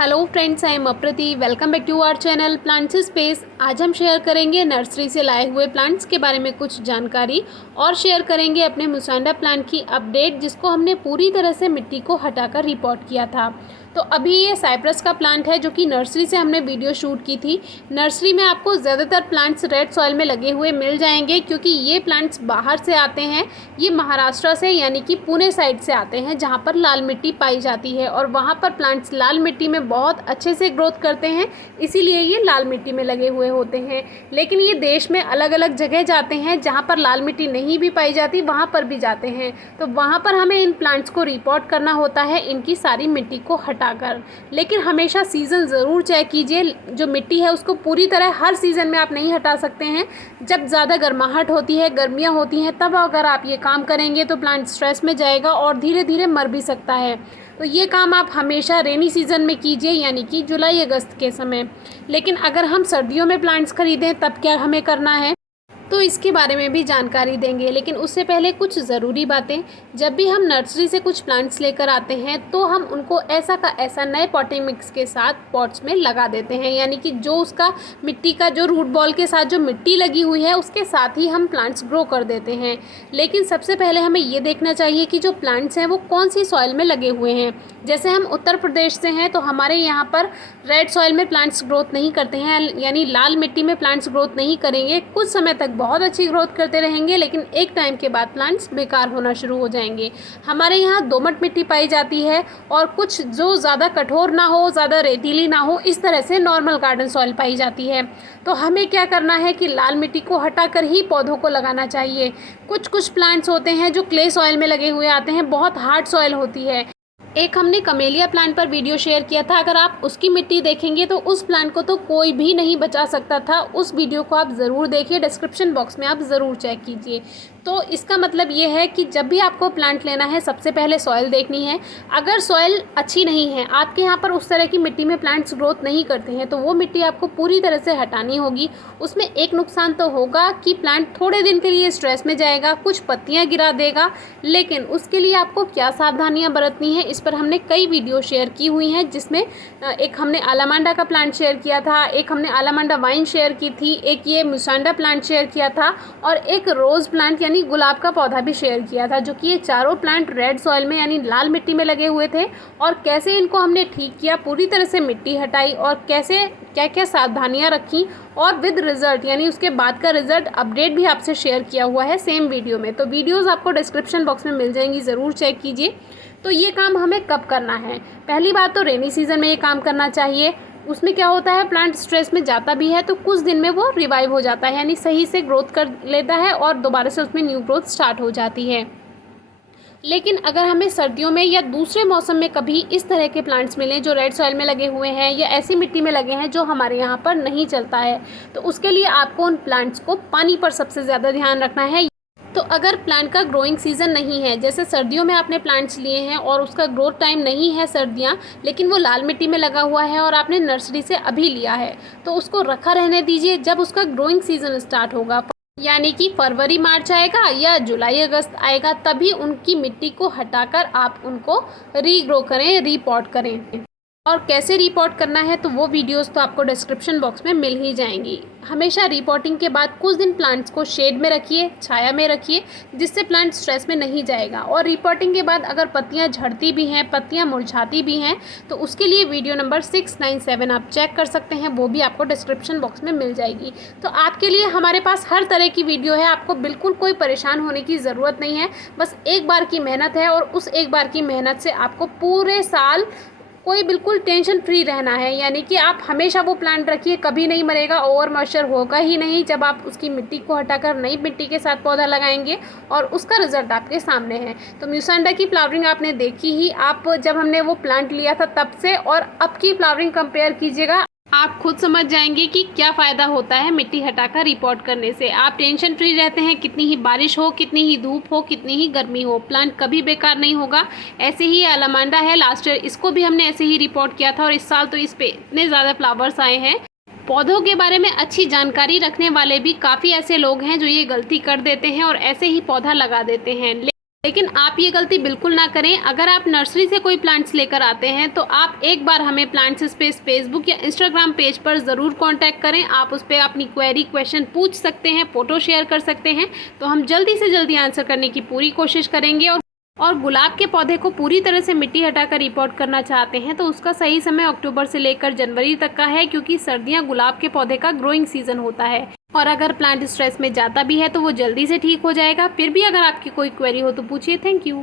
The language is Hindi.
Hello friends, I am Apriti. Welcome back to our channel plants space. आज हम शेयर करेंगे नर्सरी से लाए हुए प्लांट्स के बारे में कुछ जानकारी और शेयर करेंगे अपने मुसांडा प्लांट की अपडेट, जिसको हमने पूरी तरह से मिट्टी को हटाकर रिपोर्ट किया था। तो अभी ये साइप्रस का प्लांट है जो कि नर्सरी से हमने वीडियो शूट की थी। नर्सरी में आपको ज़्यादातर प्लांट्स रेड सॉइल में लगे हुए मिल जाएंगे, क्योंकि ये प्लांट्स बाहर से आते हैं। ये महाराष्ट्र से यानी कि पुणे साइड से आते हैं, जहाँ पर लाल मिट्टी पाई जाती है और वहाँ पर प्लांट्स लाल मिट्टी में बहुत अच्छे से ग्रोथ करते हैं, इसीलिए ये लाल मिट्टी में लगे हुए होते हैं। लेकिन ये देश में अलग अलग जगह जाते हैं, जहाँ पर लाल मिट्टी नहीं भी पाई जाती वहाँ पर भी जाते हैं। तो वहाँ पर हमें इन प्लांट्स को रिपोर्ट करना होता है, इनकी सारी मिट्टी को हटाकर। लेकिन हमेशा सीज़न ज़रूर चेक कीजिए। जो मिट्टी है उसको पूरी तरह हर सीज़न में आप नहीं हटा सकते हैं। जब ज़्यादा गर्माहट होती है, गर्मियाँ होती हैं, तब अगर आप ये काम करेंगे तो प्लांट स्ट्रेस में जाएगा और धीरे धीरे मर भी सकता है। तो ये काम आप हमेशा रेनी सीज़न में कीजिए, यानी कि जुलाई अगस्त के समय। लेकिन अगर हम सर्दियों में प्लांट्स खरीदें तब क्या हमें करना है, तो इसके बारे में भी जानकारी देंगे। लेकिन उससे पहले कुछ ज़रूरी बातें। जब भी हम नर्सरी से कुछ प्लांट्स लेकर आते हैं तो हम उनको ऐसा का ऐसा नए पॉटिंग मिक्स के साथ पॉट्स में लगा देते हैं, यानी कि जो उसका मिट्टी का जो रूट बॉल के साथ जो मिट्टी लगी हुई है उसके साथ ही हम प्लांट्स ग्रो कर देते हैं। लेकिन सबसे पहले हमें ये देखना चाहिए कि जो प्लांट्स हैं वो कौन सी सॉइल में लगे हुए हैं। जैसे हम उत्तर प्रदेश से हैं तो हमारे यहाँ पर रेड सॉइल में प्लांट्स ग्रोथ नहीं करते हैं, यानी लाल मिट्टी में प्लांट्स ग्रोथ नहीं करेंगे। कुछ समय तक बहुत अच्छी ग्रोथ करते रहेंगे, लेकिन एक टाइम के बाद प्लांट्स बेकार होना शुरू हो जाएंगे। हमारे यहाँ दोमट मिट्टी पाई जाती है और कुछ जो ज़्यादा कठोर ना हो, ज़्यादा रेतीली ना हो, इस तरह से नॉर्मल गार्डन सॉइल पाई जाती है। तो हमें क्या करना है कि लाल मिट्टी को हटाकर ही पौधों को लगाना चाहिए। कुछ प्लांट्स होते हैं जो क्ले सॉइल में लगे हुए आते हैं, बहुत हार्ड सॉइल होती है। एक हमने कमेलिया प्लांट पर वीडियो शेयर किया था, अगर आप उसकी मिट्टी देखेंगे तो उस प्लांट को तो कोई भी नहीं बचा सकता था। उस वीडियो को आप ज़रूर देखिए, डिस्क्रिप्शन बॉक्स में आप ज़रूर चेक कीजिए। तो इसका मतलब ये है कि जब भी आपको प्लांट लेना है सबसे पहले सॉइल देखनी है। अगर सॉइल अच्छी नहीं है, आपके यहाँ पर उस तरह की मिट्टी में प्लांट्स ग्रोथ नहीं करते हैं, तो वो मिट्टी आपको पूरी तरह से हटानी होगी। उसमें एक नुकसान तो होगा कि प्लांट थोड़े दिन के लिए स्ट्रेस में जाएगा, कुछ पत्तियाँ गिरा देगा, लेकिन उसके लिए आपको क्या सावधानियाँ बरतनी है इस पर हमने कई वीडियो शेयर की हुई हैं। जिसमें एक हमने आलामांडा का प्लांट शेयर किया था, एक हमने आलामांडा वाइन शेयर की थी, एक ये मुसांडा प्लांट शेयर किया था और एक रोज़ प्लांट यानी गुलाब का पौधा भी शेयर किया था, जो कि ये चारों प्लांट रेड सॉइल में यानी लाल मिट्टी में लगे हुए थे। और कैसे इनको हमने ठीक किया, पूरी तरह से मिट्टी हटाई और कैसे क्या क्या सावधानियां रखी और विद रिजल्ट यानी उसके बाद का रिजल्ट अपडेट भी आपसे शेयर किया हुआ है सेम वीडियो में। तो वीडियोस आपको डिस्क्रिप्शन बॉक्स में मिल जाएंगी, ज़रूर चेक कीजिए। तो ये काम हमें कब करना है? पहली बात तो रेनी सीज़न में ये काम करना चाहिए। उसमें क्या होता है, प्लांट स्ट्रेस में जाता भी है तो कुछ दिन में वो रिवाइव हो जाता है, यानी सही से ग्रोथ कर लेता है और दोबारा से उसमें न्यू ग्रोथ स्टार्ट हो जाती है। लेकिन अगर हमें सर्दियों में या दूसरे मौसम में कभी इस तरह के प्लांट्स मिलें जो रेड सॉइल में लगे हुए हैं या ऐसी मिट्टी में लगे हैं जो हमारे यहाँ पर नहीं चलता है, तो उसके लिए आपको उन प्लांट्स को पानी पर सबसे ज़्यादा ध्यान रखना है। तो अगर प्लांट का ग्रोइंग सीज़न नहीं है, जैसे सर्दियों में आपने प्लांट्स लिए हैं और उसका ग्रोथ टाइम नहीं है सर्दियाँ, लेकिन वो लाल मिट्टी में लगा हुआ है और आपने नर्सरी से अभी लिया है, तो उसको रखा रहने दीजिए। जब उसका ग्रोइंग सीज़न स्टार्ट होगा, यानी कि फरवरी मार्च आएगा या जुलाई अगस्त आएगा, तभी उनकी मिट्टी को हटाकर आप उनको रीग्रो करें, रीपॉट करें। और कैसे रिपोर्ट करना है तो वो वीडियोस तो आपको डिस्क्रिप्शन बॉक्स में मिल ही जाएंगी। हमेशा रिपोर्टिंग के बाद कुछ दिन प्लांट्स को शेड में रखिए, छाया में रखिए, जिससे प्लांट स्ट्रेस में नहीं जाएगा। और रिपोर्टिंग के बाद अगर पत्तियां झड़ती भी हैं, पत्तियां मुरझाती भी हैं, तो उसके लिए वीडियो नंबर 697 आप चेक कर सकते हैं, वो भी आपको डिस्क्रिप्शन बॉक्स में मिल जाएगी। तो आपके लिए हमारे पास हर तरह की वीडियो है, आपको बिल्कुल कोई परेशान होने की ज़रूरत नहीं है। बस एक बार की मेहनत है और उस एक बार की मेहनत से आपको पूरे साल कोई बिल्कुल टेंशन फ्री रहना है, यानी कि आप हमेशा वो प्लांट रखिए, कभी नहीं मरेगा, ओवर मॉइस्चर होगा ही नहीं जब आप उसकी मिट्टी को हटाकर नई मिट्टी के साथ पौधा लगाएंगे और उसका रिजल्ट आपके सामने है। तो मुसांडा की फ्लावरिंग आपने देखी ही, आप जब हमने वो प्लांट लिया था तब से और अब की फ्लावरिंग कंपेयर कीजिएगा, आप खुद समझ जाएंगे कि क्या फ़ायदा होता है मिट्टी हटाकर रिपोर्ट करने से। आप टेंशन फ्री रहते हैं, कितनी ही बारिश हो, कितनी ही धूप हो, कितनी ही गर्मी हो, प्लांट कभी बेकार नहीं होगा। ऐसे ही आलामांडा है, लास्ट ईयर इसको भी हमने ऐसे ही रिपोर्ट किया था और इस साल तो इस पे इतने ज़्यादा फ्लावर्स आए हैं। पौधों के बारे में अच्छी जानकारी रखने वाले भी काफ़ी ऐसे लोग हैं जो ये गलती कर देते हैं और ऐसे ही पौधा लगा देते हैं। लेकिन आप ये गलती बिल्कुल ना करें। अगर आप नर्सरी से कोई प्लांट्स लेकर आते हैं तो आप एक बार हमें प्लांट्स स्पेस फेसबुक या इंस्टाग्राम पेज पर ज़रूर कांटेक्ट करें। आप उस पर अपनी क्वेश्चन पूछ सकते हैं, फ़ोटो शेयर कर सकते हैं, तो हम जल्दी से जल्दी आंसर करने की पूरी कोशिश करेंगे। और गुलाब के पौधे को पूरी तरह से मिट्टी हटाकर रिपोर्ट करना चाहते हैं तो उसका सही समय अक्टूबर से लेकर जनवरी तक का है, क्योंकि सर्दियां गुलाब के पौधे का ग्रोइंग सीजन होता है। और अगर प्लांट स्ट्रेस में जाता भी है तो वो जल्दी से ठीक हो जाएगा। फिर भी अगर आपकी कोई क्वेरी हो तो पूछिए। Thank you.